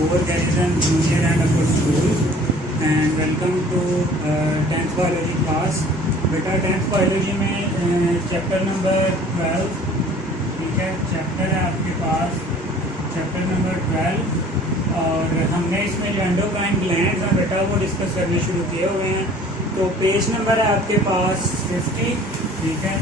Lahore Garrison Junior and Upper School, and welcome to 10th biology class। बेटा 10th biology में chapter number 12, ठीक है, chapter है आपके पास चैप्टर नंबर 12, और हमने इसमें जो एंडोक्राइन ग्लैंड्स हैं बेटा वो डिस्कस करने शुरू किए हुए हैं। तो पेज नंबर है आपके पास 50, ठीक है,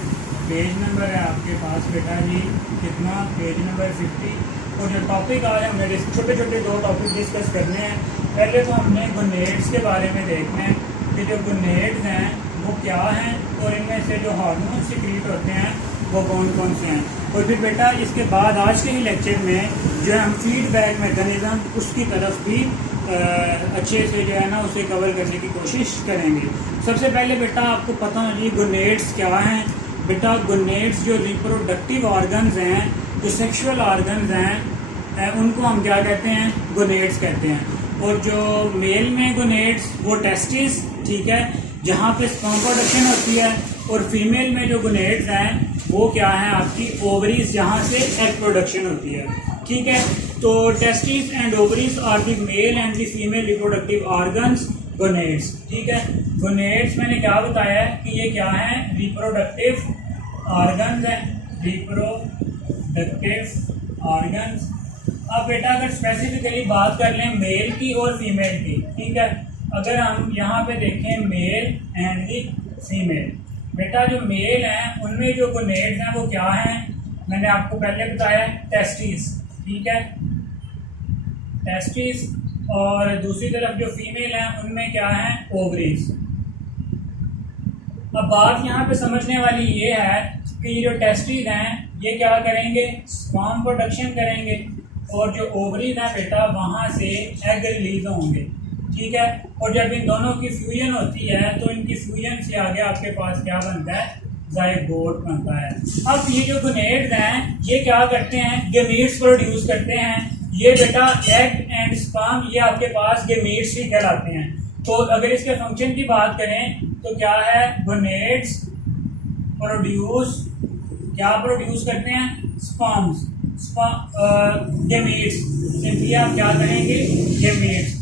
पेज नंबर है आपके पास बेटा जी कितना, पेज नंबर 50। और जो टॉपिक आज हमने छोटे छोटे दो टॉपिक डिस्कस करने हैं। पहले तो हमने गोनेड्स के बारे में देखना है कि जो गोनेड्स हैं वो क्या हैं और इनमें से जो हार्मोन सिक्रीट होते हैं वो कौन कौन से हैं। और फिर बेटा इसके बाद आज के ही लेक्चर में जो है हम फीडबैक मैकेनिज्म उसकी तरफ भी अच्छे से जो है ना उसे कवर करने की कोशिश करेंगे। सबसे पहले बेटा आपको पता होना चाहिए गोनेड्स क्या हैं। बेटा गोनेड्स जो रिप्रोडक्टिव ऑर्गन्स हैं, जो सेक्सुअल ऑर्गन्स हैं, उनको हम क्या कहते हैं, गोनेड्स कहते हैं। और जो मेल में गोनेड्स वो टेस्टिस, ठीक है, जहाँ पे स्पर्म प्रोडक्शन होती है। और फीमेल में जो गोनेड्स हैं वो क्या है आपकी ओवरीज, जहाँ से एग प्रोडक्शन होती है, ठीक है। तो testis and ovaries are the male and the female reproductive organs, gonads, ठीक है। गोनेड्स मैंने क्या बताया है कि ये क्या है, रिप्रोडक्टिव ऑर्गन्स हैं, रिप्रोडक्टिव ऑर्गन्स। अब बेटा अगर स्पेसिफिकली बात कर लें मेल की और फीमेल की, ठीक है, अगर हम यहाँ पे देखें मेल एंड दी फीमेल, बेटा जो मेल हैं उनमें जो गोनेड्स हैं वो क्या हैं, मैंने आपको पहले बताया टेस्टिस, ठीक है, टेस्टिस। और दूसरी तरफ जो फीमेल हैं उनमें क्या है, ओवरीज। अब बात यहाँ पे समझने वाली ये है कि ये जो टेस्टिस हैं ये क्या करेंगे, स्पर्म प्रोडक्शन करेंगे, और जो ओवरीज हैं बेटा वहां से एग रिलीज होंगे, ठीक है। और जब इन दोनों की फ्यूजन होती है तो इनकी फ्यूजन से आगे आपके पास क्या बनता है, जाइगोट बनता है। अब ये जो गोनेड्स हैं ये क्या करते हैं, गैमीट्स प्रोड्यूस करते हैं। ये बेटा एग एंड स्पर्म ये आपके पास गैमीट्स ही कहलाते हैं। तो अगर इसके फंक्शन की बात करें तो क्या है, गोनेड्स प्रोड्यूस, क्या प्रोड्यूस करते हैं, स्पर्म्स, गैमीट्स, सिंपली आप क्या करेंगे, गैमीट्स।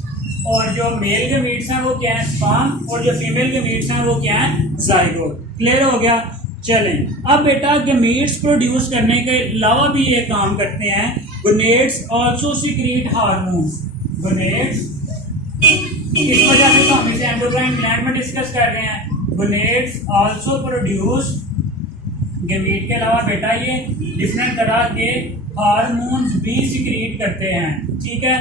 और जो मेल गैमीट्स हैं वो क्या है, स्पर्म, और जो फीमेल गैमीट्स हैं वो क्या है, जाइगोट। क्लियर हो गया। चलें अब बेटा गैमीट्स प्रोड्यूस करने के अलावा भी ये काम करते हैं, gonads also secret hormones. Gonads, इस वजह से तो हम इसे एंडोक्राइन ग्लैंड में डिस्कस कर रहे हैं। गोनेड्स आल्सो प्रोड्यूस, गैमीट के अलावा बेटा ये डिफरेंट तरह के हार्मोन्स भी सीक्रेट करते हैं, ठीक है।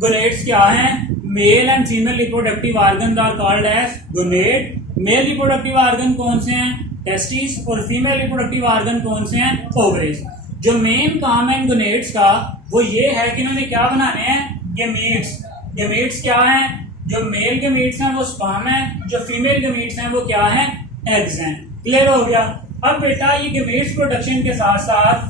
गोनेड्स क्या हैं, male and female reproductive organ are called as gonad. Male reproductive organ कौन से हैं, टेस्टिस, और फीमेल रिप्रोडक्टिव ऑर्गन कौन से हैं, ओवरीज। जो मेन काम है गोनेड्स का वो ये है कि इन्होंने क्या बनाने हैं, गैमीट्स। गैमीट्स क्या हैं, जो मेल गैमीट्स हैं वो स्पर्म है, जो फीमेल गैमीट्स हैं वो क्या है, एग्स हैं। क्लियर हो गया। अब बेटा ये गैमीट्स प्रोडक्शन के साथ साथ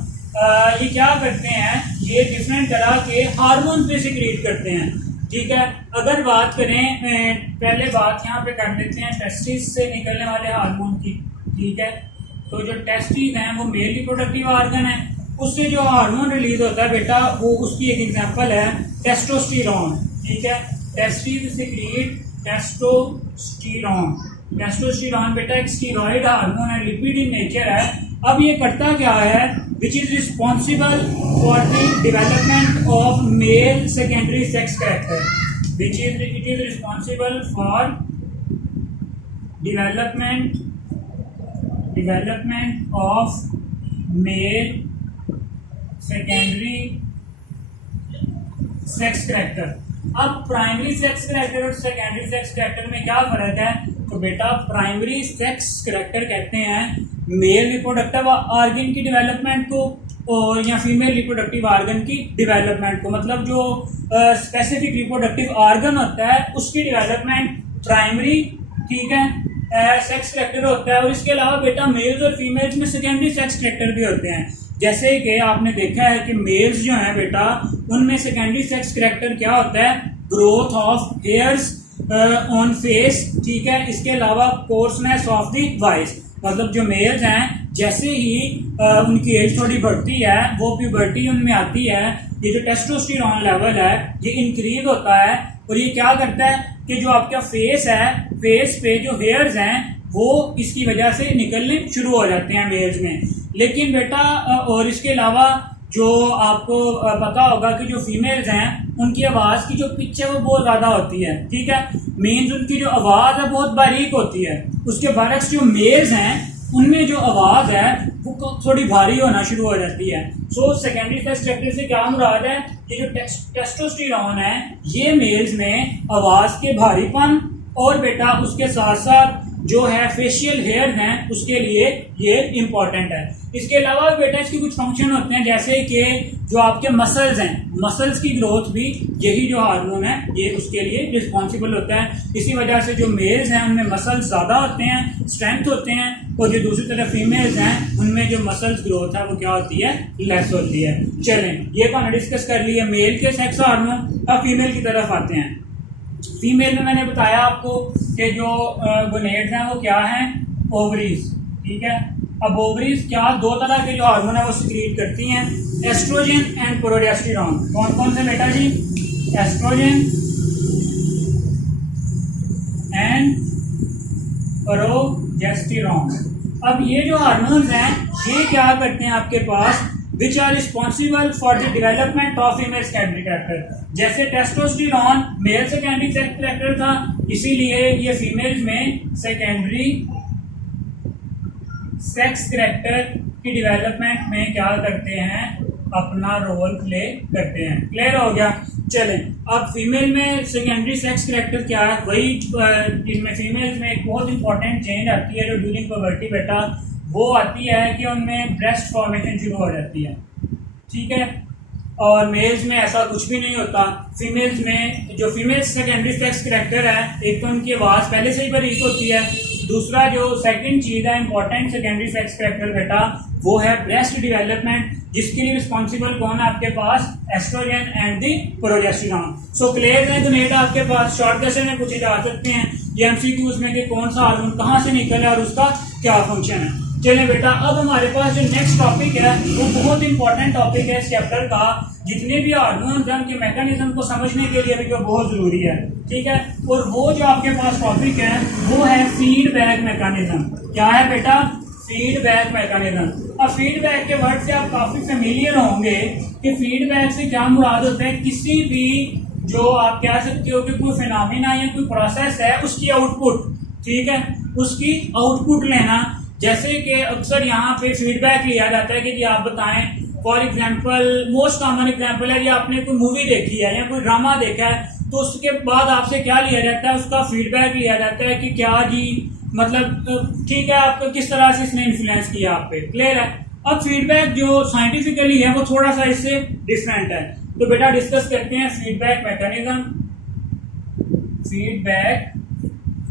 ये क्या करते हैं, ये डिफरेंट तरह के हार्मोन्स भी सीक्रेट करते हैं, ठीक है। अगर बात करें, पहले बात यहाँ पे कर देते हैं टेस्टिस से निकलने वाले हार्मोन की, ठीक है। तो जो टेस्टिस हैं वो मेल रिप्रोडक्टिव ऑर्गन है, उससे जो हार्मोन रिलीज होता है बेटा वो उसकी एक एग्जांपल है टेस्टोस्टेरोन, ठीक है। Testis secret testosterone. टेस्टोस्टेरोन बेटा एक स्टीरॉयड हार्मोन है, लिपिड इन नेचर है। अब ये करता क्या है, which is responsible for the development of male secondary sex character, which is it is responsible for development of male secondary sex character. अब प्राइमरी सेक्स कैरेक्टर और secondary sex character में क्या फर्क है, तो बेटा प्राइमरी सेक्स कैरेक्टर कहते हैं मेल रिप्रोडक्टिव ऑर्गन की डेवलपमेंट को, और या फीमेल रिप्रोडक्टिव ऑर्गन की डेवलपमेंट को। मतलब जो स्पेसिफिक रिप्रोडक्टिव ऑर्गन होता है उसकी डेवलपमेंट प्राइमरी, ठीक है, सेक्स कैरेक्टर होता है। और इसके अलावा बेटा मेल्स और फीमेल्स में सेकेंडरी सेक्स कैरेक्टर भी होते हैं। जैसे कि आपने देखा है कि मेल्स जो हैं बेटा उनमें सेकेंडरी सेक्स कैरेक्टर क्या होता है, growth of hairs on face, ठीक है। इसके अलावा कोर्सनेस ऑफ द वॉइस, मतलब जो मेल्स हैं जैसे ही उनकी एज थोड़ी बढ़ती है, वो प्यूबर्टी उनमें आती है, ये जो टेस्टोस्टेरोन लेवल है ये इंक्रीज होता है और ये क्या करता है कि जो आपका फेस है, फेस पे जो हेयर्स हैं वो इसकी वजह से निकलने शुरू हो जाते हैं मेल्स में। लेकिन बेटा और इसके अलावा जो आपको पता होगा कि जो फीमेल्स हैं उनकी आवाज़ की जो पिच है वो बहुत ज़्यादा होती है, ठीक है, मीन्स उनकी जो आवाज़ है बहुत बारीक होती है। उसके बरक्स जो मेल्स हैं उनमें जो आवाज़ है वो थोड़ी भारी होना शुरू हो जाती है। सो सेकेंडरी फेस कैरेक्टर से क्या मुराद है, ये जो टेस्टोस्टेरोन है ये मेल्स में आवाज़ के भारीपन और बेटा उसके साथ साथ जो है फेशियल हेयर हैं उसके लिए ये इंपॉर्टेंट है। इसके अलावा बेटा इसके कुछ फंक्शन होते हैं, जैसे कि जो आपके मसल्स हैं, मसल्स की ग्रोथ भी यही जो हार्मोन है ये उसके लिए रिस्पॉन्सिबल होता है। इसी वजह से जो मेल्स हैं उनमें मसल्स ज़्यादा होते हैं, स्ट्रेंथ होते हैं, और जो दूसरी तरफ फीमेल्स हैं उनमें जो मसल्स ग्रोथ है वो क्या होती है, लेस होती है। चलें, ये तो हमने डिस्कस कर लिया मेल के सेक्स हार्मोन। अब फीमेल की तरफ आते हैं। फीमेल में मैंने बताया आपको कि जो गोनेड्स हैं वो क्या हैं, ओवरीज, ठीक है। अब ओवरीज क्या दो तरह के जो हार्मोन है वो सिक्रीट करती हैं, एस्ट्रोजन एंड प्रोजेस्टेरोन। कौन कौन से बेटा जी, एस्ट्रोजन एंड प्रोजेस्टेरोन। अब ये जो हार्मोन्स हैं ये क्या करते हैं आपके पास, which are responsible for the development of female secondary character। जैसे testosterone male secondary sex character था, इसीलिए ये फीमेल्स में सेकेंडरी सेक्स कैरेक्टर की डेवलपमेंट में क्या करते हैं, अपना रोल प्ले करते हैं। क्लियर हो गया। चलें, अब फीमेल में सेकेंडरी सेक्स कैरेक्टर क्या है, वही जिसमें फीमेल्स में एक बहुत इंपॉर्टेंट चेंज आती है जो ड्यूरिंग पुबर्टी बेटा वो आती है कि उनमें ब्रेस्ट फॉर्मेशन शुरू हो जाती है, ठीक है। और मेल्स में ऐसा कुछ भी नहीं होता। फीमेल्स में जो फीमेल सेकेंडरी सेक्स कैरेक्टर है, एक तो उनकी आवाज़ पहले से ही बारीक होती है, दूसरा जो सेकंड चीज़ है इंपॉर्टेंट सेकेंडरी सेक्स कैरेक्टर बेटा वो है ब्रेस्ट डेवलपमेंट, जिसके लिए रिस्पॉन्सिबल कौन है आपके पास, estrogen and the progesterone. So clear है दोनों आपके पास। शॉर्ट क्वेश्चन में पूछे जा सकते हैं ये एमसीक्यूज में कि कौन सा हार्मोन कहाँ से निकला और उसका क्या फंक्शन है। चलिए बेटा, अब हमारे पास जो नेक्स्ट टॉपिक है वो बहुत इंपॉर्टेंट टॉपिक है इस चैप्टर का। जितने भी हार्मोन्स हैं उनके मैकेनिज्म को समझने के लिए भी जो बहुत जरूरी है, ठीक है। और वो जो आपके पास टॉपिक है वो है फीडबैक मैकेनिज्म। क्या है बेटा, फीडबैक मैकेनिज्म। अब फीडबैक के वर्ड से आप काफी फेमिलियर होंगे कि फीडबैक से क्या मुराद होता है, किसी भी जो आप कह सकते हो कि कोई फिनोमिना या कोई प्रोसेस है उसकी आउटपुट, ठीक है, उसकी आउटपुट लेना। जैसे कि अक्सर यहाँ पे फीडबैक लिया जाता है कि जी आप बताएं, for example most common example है कि आपने कोई मूवी देखी है या कोई ड्रामा देखा है, तो उसके बाद आपसे क्या लिया जाता है, उसका फीडबैक लिया जाता है कि क्या जी मतलब ठीक है, आपको किस तरह से इसने इन्फ्लुएंस किया आप पे। क्लियर है। अब फीडबैक जो साइंटिफिकली है वो थोड़ा सा इससे डिफरेंट है, तो बेटा डिस्कस करते हैं feedback mechanism. Feedback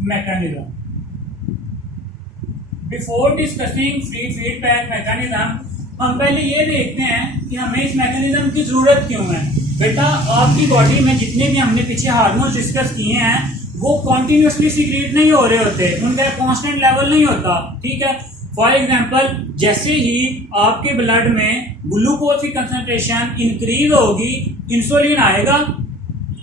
mechanism, before discussing feedback mechanism हम पहले ये देखते हैं कि हमें इस मैकेनिज्म की जरूरत क्यों है। बेटा आपकी बॉडी में जितने भी हमने पीछे हार्मोन्स डिस्कस किए हैं वो कॉन्टिन्यूसली सीक्रेट नहीं हो रहे होते, उनका कांस्टेंट लेवल नहीं होता, ठीक है। फॉर एग्जाम्पल जैसे ही आपके ब्लड में ग्लूकोज की कंसंट्रेशन इंक्रीज होगी, इंसुलिन आएगा,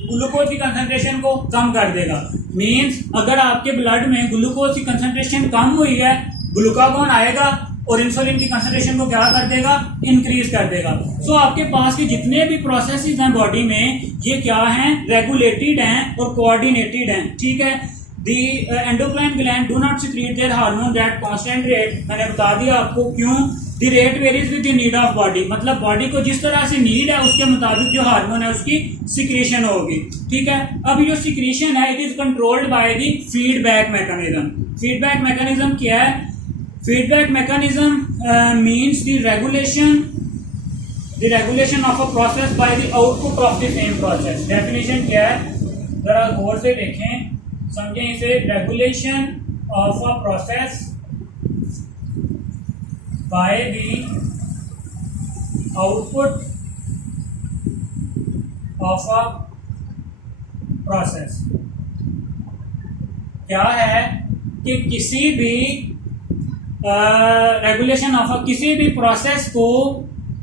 ग्लूकोज की कंसंट्रेशन को कम कर देगा। मींस अगर आपके ब्लड में ग्लूकोज की कंसंट्रेशन कम हुई है, ग्लूकागॉन आएगा और इंसुलिन की कंसंट्रेशन को क्या कर देगा, इंक्रीज कर देगा। सो आपके पास के जितने भी प्रोसेसेस हैं बॉडी में ये क्या हैं, रेगुलेटेड हैं और कोऑर्डिनेटेड हैं, ठीक है। The endocrine gland do not secrete their hormone at constant rate. मैंने बता दिया आपको क्यों, the rate varies with the need of body, मतलब बॉडी को जिस तरह से नीड है उसके मुताबिक जो हार्मोन है उसकी सिक्रीशन होगी, ठीक है। अब जो सिक्रीशन है it is controlled by the feedback mechanism. Feedback mechanism क्या है, feedback mechanism means the regulation of a process by the output of the same process. Definition क्या है, जरा गौर से देखें, समझें इसे। Regulation of a process by the output of a process क्या है कि किसी भी रेगुलेशन ऑफ किसी भी प्रोसेस को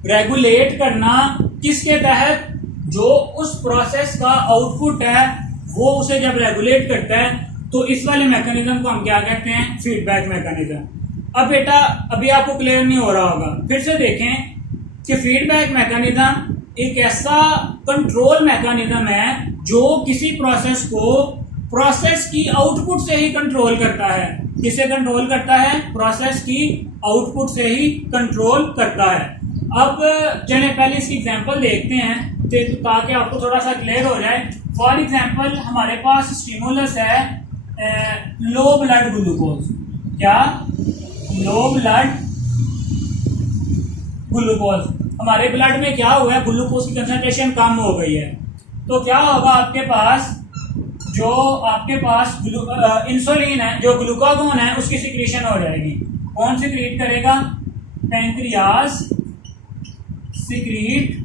रेगुलेट करना किसके तहत, जो उस प्रोसेस का आउटपुट है वो उसे जब रेगुलेट करता है तो इस वाले मैकेनिज्म को हम क्या कहते हैं, फीडबैक मैकेनिज्म। अब बेटा अभी आपको क्लियर नहीं हो रहा होगा, फिर से देखें कि फीडबैक मैकेनिज्म एक ऐसा कंट्रोल मैकेनिज्म है जो किसी प्रोसेस को प्रोसेस की आउटपुट से ही कंट्रोल करता है। किसे कंट्रोल करता है, प्रोसेस की आउटपुट से ही कंट्रोल करता है। अब चलिए पहले इसकी एग्जांपल देखते हैं ताकि आपको थोड़ा सा क्लियर हो जाए। फॉर एग्जांपल हमारे पास स्टिमुलस है लो ब्लड ग्लूकोज। क्या, लो ब्लड ग्लूकोज। हमारे ब्लड में क्या हुआ है, ग्लूकोज की कंसंट्रेशन कम हो गई है। तो क्या होगा, आपके पास इंसुलिन है, जो ग्लूकागोन है उसकी सिक्रीशन हो जाएगी। कौन सिक्रीट करेगा, पैंक्रियाज सिक्रीट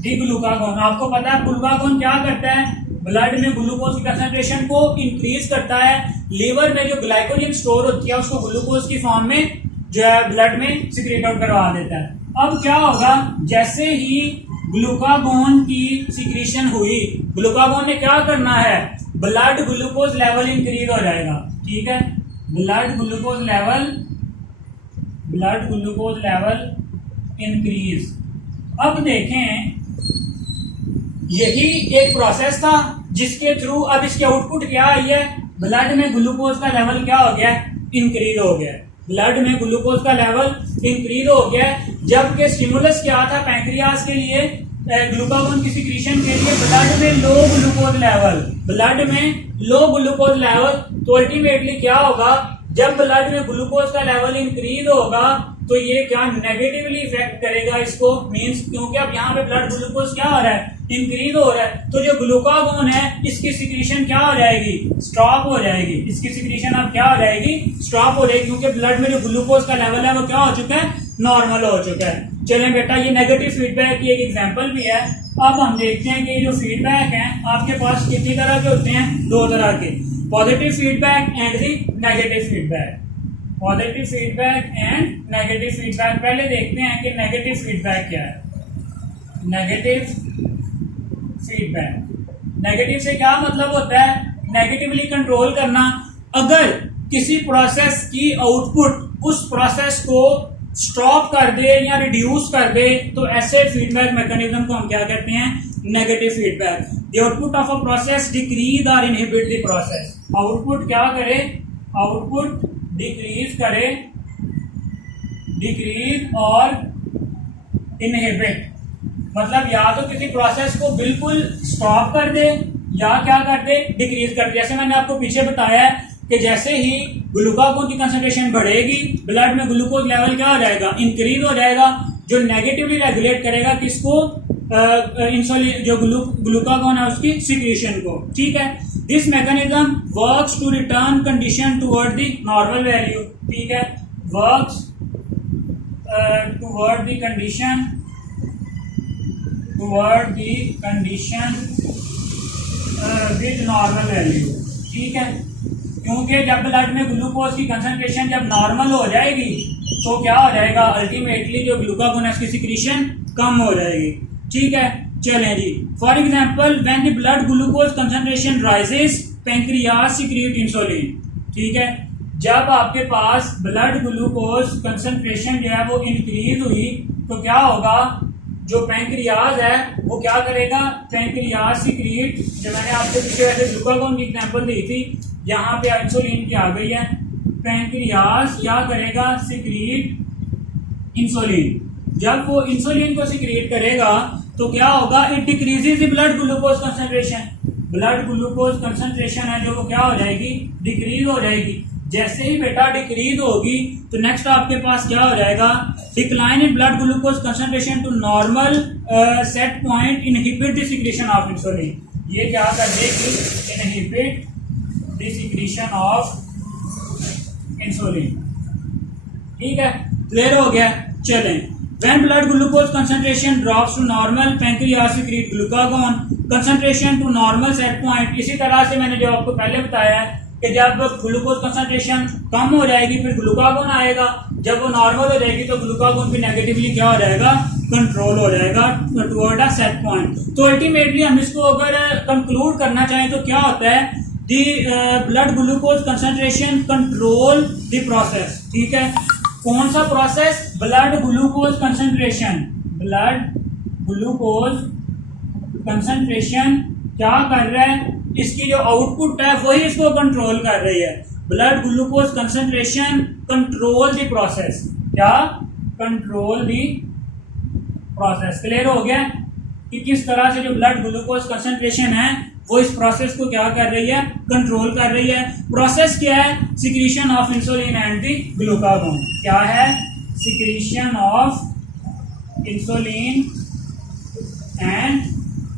दी ग्लूकागोन। आपको पता है ग्लूकागोन क्या करता है, ब्लड में ग्लूकोज की कंसंट्रेशन को इंक्रीज करता है। लीवर में जो ग्लाइकोजन स्टोर होती है उसको ग्लूकोज की फॉर्म में जो है ब्लड में सिक्रेट आउट करवा देता है। अब क्या होगा, जैसे ही ग्लूकागोन की सिक्रीशन हुई, ग्लूकागोन ने क्या करना है, ब्लड ग्लूकोज लेवल इंक्रीज हो जाएगा। ठीक है, ब्लड ग्लूकोज लेवल इंक्रीज। अब देखें, यही एक प्रोसेस था जिसके थ्रू अब इसके आउटपुट क्या आई है, ब्लड में ग्लूकोज का लेवल क्या हो गया, इंक्रीज हो गया। ब्लड में ग्लूकोज का लेवल इंक्रीज हो गया, जबकि स्टिमुलस क्या था पैंक्रियाज के लिए, ग्लूकागोन की सिक्रीशन के लिए ब्लड में लो ग्लूकोज लेवल। तो अल्टीमेटली क्या होगा, जब ब्लड में ग्लूकोज का लेवल इंक्रीज होगा तो ये क्या नेगेटिवली इफेक्ट करेगा इसको, मींस क्योंकि अब यहाँ पे ब्लड ग्लूकोज क्या हो रहा है, इंक्रीज हो रहा है। तो जो ग्लूकागोन है इसकी सिक्रीशन क्या हो जाएगी, स्टॉप हो जाएगी। इसकी सिक्रीशन अब क्या हो जाएगी, स्टॉप हो जाएगी, क्योंकि ब्लड में जो ग्लूकोज का लेवल है वो क्या हो चुका है, नॉर्मल हो चुका है। चलें बेटा, ये नेगेटिव फीडबैक की एक एग्जांपल भी है। अब हम देखते हैं कि ये जो फीडबैक है आपके पास कितनी तरह के होते हैं, दो तरह के, positive feedback and the negative feedback. Positive feedback and negative feedback. पहले देखते हैं कि नेगेटिव फीडबैक क्या है। नेगेटिव फीडबैक, नेगेटिव से क्या मतलब होता है, नेगेटिवली कंट्रोल करना। अगर किसी प्रोसेस की आउटपुट उस प्रोसेस को स्टॉप कर दे या रिड्यूस कर दे तो ऐसे फीडबैक मैकेनिज्म को हम क्या कहते हैं, negative feedback. The output of a process decrease और इनहिबिट द प्रोसेस। आउटपुट क्या करे, आउटपुट डिक्रीज करे, डिक्रीज और इनहिबिट, मतलब या तो किसी प्रोसेस को बिल्कुल स्टॉप कर दे या क्या कर दे, डिक्रीज कर दे। जैसे मैंने आपको पीछे बताया है कि जैसे ही ग्लूकागोन की कंसंट्रेशन बढ़ेगी ब्लड में ग्लूकोज लेवल क्या हो जाएगा, इंक्रीज हो जाएगा, जो नेगेटिवली रेगुलेट करेगा किसको, इंसुलिन, जो ग्लूकागोन है उसकी सिक्रीशन को। ठीक है, this mechanism works to return condition toward the normal value. ठीक है, works toward the condition with normal value. ठीक है, क्योंकि जब ब्लड में ग्लूकोज की कंसंट्रेशन जब नॉर्मल हो जाएगी तो क्या हो जाएगा, अल्टीमेटली जो ग्लूकागोन है उसकी सिक्रीशन कम हो जाएगी। ठीक है, चलें जी। For example, when the blood glucose concentration rises pancreas secrete insulin. ठीक है, जब आपके पास ब्लड ग्लूकोज कंसंट्रेशन जो है वो इंक्रीज हुई तो क्या होगा, जो पैंक्रियाज है वो क्या करेगा, पैंक्रियाज सिक्रीट, जो मैंने आपको पीछे वैसे ग्लूकागोन की एग्जांपल दी थी, यहाँ पे इंसुलिन की आ गई है, पैंक्रियाज क्या करेगा, सिक्रीट इंसुलिन। जब वो इंसुलिन को सिक्रीट करेगा तो क्या होगा, it decreases the blood glucose concentration. Blood glucose concentration है जो वो क्या हो जाएगी, डिक्रीज हो जाएगी। जैसे ही बेटा डिक्रीज होगी तो नेक्स्ट आपके पास क्या हो जाएगा, decline in blood glucose concentration to normal set point inhibit the secretion of insulin. ये क्या कर देगी, inhibit the secretion of insulin. ठीक है, क्लियर हो गया। चलें, when blood glucose concentration drops to normal, pancreas secrete glucagon, concentration to normal set point। इसी तरह से मैंने जो आपको पहले बताया है कि जब ग्लूकोज कंसंट्रेशन कम हो जाएगी फिर ग्लूकागोन आएगा, जब वो नॉर्मल हो जाएगी तो ग्लूकागोन भी नेगेटिवली क्या हो जाएगा, कंट्रोल हो जाएगा टुवर्ड अ सेट पॉइंट। तो अल्टीमेटली हम इसको अगर कंक्लूड करना चाहें तो क्या होता है, the blood glucose concentration control the process. ठीक है, कौन सा process, blood glucose concentration, blood glucose concentration क्या कर रहा है, इसकी जो आउटपुट है वही इसको कंट्रोल कर रही है। Blood glucose concentration control the process, क्या, कंट्रोल द प्रोसेस। क्लियर हो गया कि किस तरह से जो ब्लड ग्लूकोज कंसंट्रेशन है वो इस प्रोसेस को क्या कर रही है, कंट्रोल कर रही है। प्रोसेस क्या है, secretion of insulin and the glucagon. क्या है, secretion of insulin and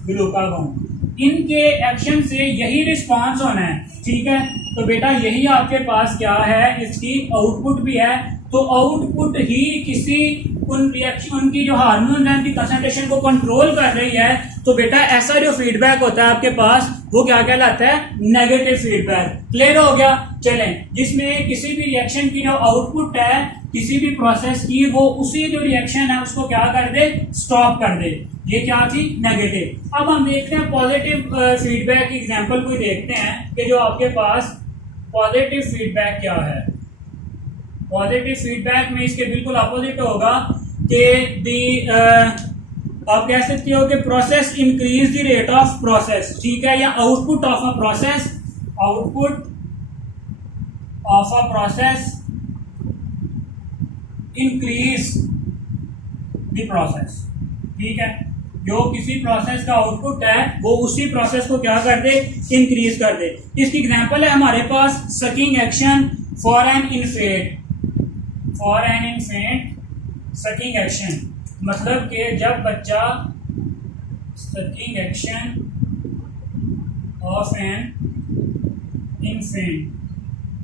glucagon. इनके एक्शन से यही रिस्पांस होना है। ठीक है, तो बेटा यही आपके पास क्या है, इसकी आउटपुट भी है। तो आउटपुट ही किसी उन रिएक्शन, उनकी जो हार्मोन है उनकी कंसंट्रेशन को कंट्रोल कर रही है। तो बेटा ऐसा जो फीडबैक होता है आपके पास वो क्या कहलाता है, नेगेटिव फीडबैक। क्लियर हो गया। चलें, जिसमें किसी भी रिएक्शन की जो आउटपुट है किसी भी प्रोसेस की, वो उसी जो रिएक्शन है उसको क्या कर दे, स्टॉप कर दे। ये क्या थी, नेगेटिव। अब हम देखते हैं पॉजिटिव फीडबैक की एग्जांपल कोई देखते हैं कि जो आपके पास पॉजिटिव फीडबैक क्या है। पॉजिटिव फीडबैक में इसके बिल्कुल अपोजिट होगा कि आप कह सकते हो कि process increase the rate of process. ठीक है, या output of a process, output of a process increase the process. ठीक है, जो किसी प्रोसेस का आउटपुट है वो उसी प्रोसेस को क्या कर दे, इंक्रीज कर दे। इसकी एग्जांपल है हमारे पास sucking action for an infant, for an infant sucking action, मतलब कि जब बच्चा, sucking action of an infant,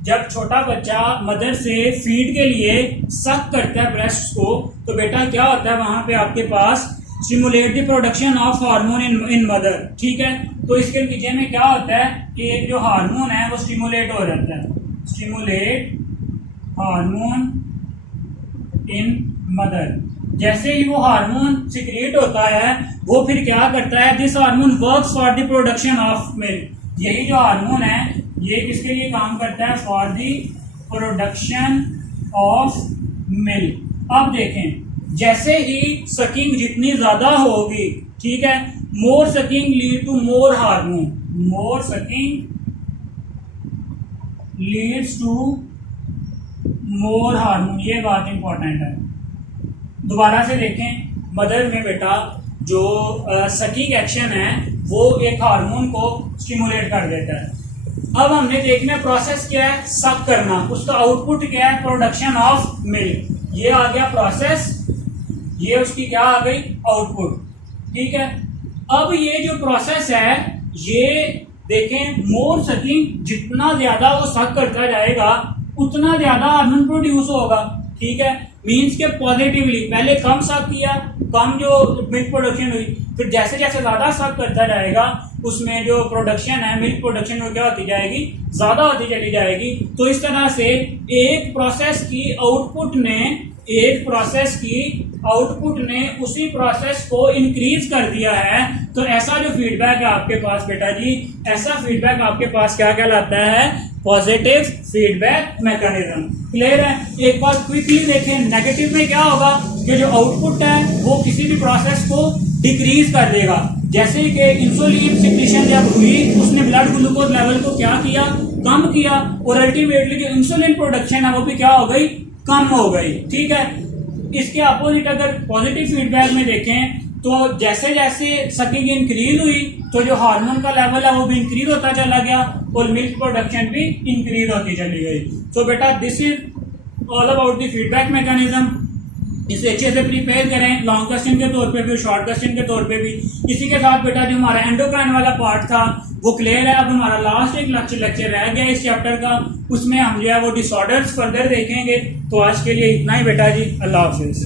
जब छोटा बच्चा मदर से फीड के लिए सक करता है ब्रेस्ट को, तो बेटा क्या होता है वहां पे आपके पास, stimulate the production of hormone in mother. ठीक है, तो इसके नतीजे में क्या होता है कि एक जो हार्मोन है वो स्टिमुलेट हो जाता है, स्टिमुलेट हार्मोन इन मदर। जैसे ही वो हार्मोन सिक्रेट होता है वो फिर क्या करता है, this hormone works for the production of milk. यही जो हार्मोन है ये किसके लिए काम करता है, for the production of milk. अब देखें, जैसे ही सकिंग जितनी ज्यादा होगी, ठीक है, more sucking lead to more hormone, more sucking leads to more hormone. ये बात इंपॉर्टेंट है। दोबारा से देखें, मदर में बेटा जो सकिंग एक्शन है वो एक हार्मोन को स्टिमुलेट कर देता है। अब हमने देखना प्रोसेस क्या है, सक करना, उसका आउटपुट क्या है, प्रोडक्शन ऑफ मिल्क। ये आ गया प्रोसेस, ये उसकी क्या आ गई, आउटपुट। ठीक है, अब ये जो प्रोसेस है ये देखें, मोर सकिंग, जितना ज्यादा वो सक करता जाएगा उतना ज्यादा हार्मोन प्रोड्यूस होगा। ठीक है, मीन्स के पॉजिटिवली पहले कम सक किया, कम जो मिल्क प्रोडक्शन हुई, फिर जैसे जैसे ज्यादा सक करता जाएगा उसमें जो प्रोडक्शन है, मिल्क प्रोडक्शन वो क्या होती जाएगी, ज्यादा होती चली जाएगी। तो इस तरह से एक प्रोसेस की आउटपुट ने, एक प्रोसेस की आउटपुट ने उसी प्रोसेस को इंक्रीज कर दिया है। तो ऐसा जो फीडबैक है आपके पास बेटा जी, ऐसा फीडबैक आपके पास क्या कहलाता है, पॉजिटिव फीडबैक मैकेनिज्म। क्लियर है। एक बात क्विकली देखें, नेगेटिव में क्या होगा कि जो आउटपुट है वो किसी भी प्रोसेस को डिक्रीज कर देगा। जैसे कि इंसुलिन सिक्रीशन जब हुई उसने ब्लड ग्लूकोज लेवल को क्या किया, कम किया, और अल्टीमेटली जो इंसुलिन प्रोडक्शन है वो भी क्या हो गई, कम हो गई। ठीक है, इसके अपोजिट अगर पॉजिटिव फीडबैक में देखें तो जैसे जैसे सकिंग इंक्रीज हुई तो जो हार्मोन का लेवल है वो भी इंक्रीज होता चला गया और मिल्क प्रोडक्शन भी इंक्रीज होती चली गई। तो बेटा this is all about the feedback mechanism. इसे अच्छे से प्रिपेयर करें, लॉन्ग क्वेश्चन के तौर पे भी, शॉर्ट क्वेश्चन के तौर पे भी। इसी के साथ बेटा जो हमारा एंडोक्राइन वाला पार्ट था वो क्लियर है। अब हमारा लास्ट एक लेक्चर रह गया इस चैप्टर का, उसमें हम जो है वो डिसऑर्डर्स फर्दर देखेंगे। तो आज के लिए इतना ही बेटा जी, अल्लाह हाफिज।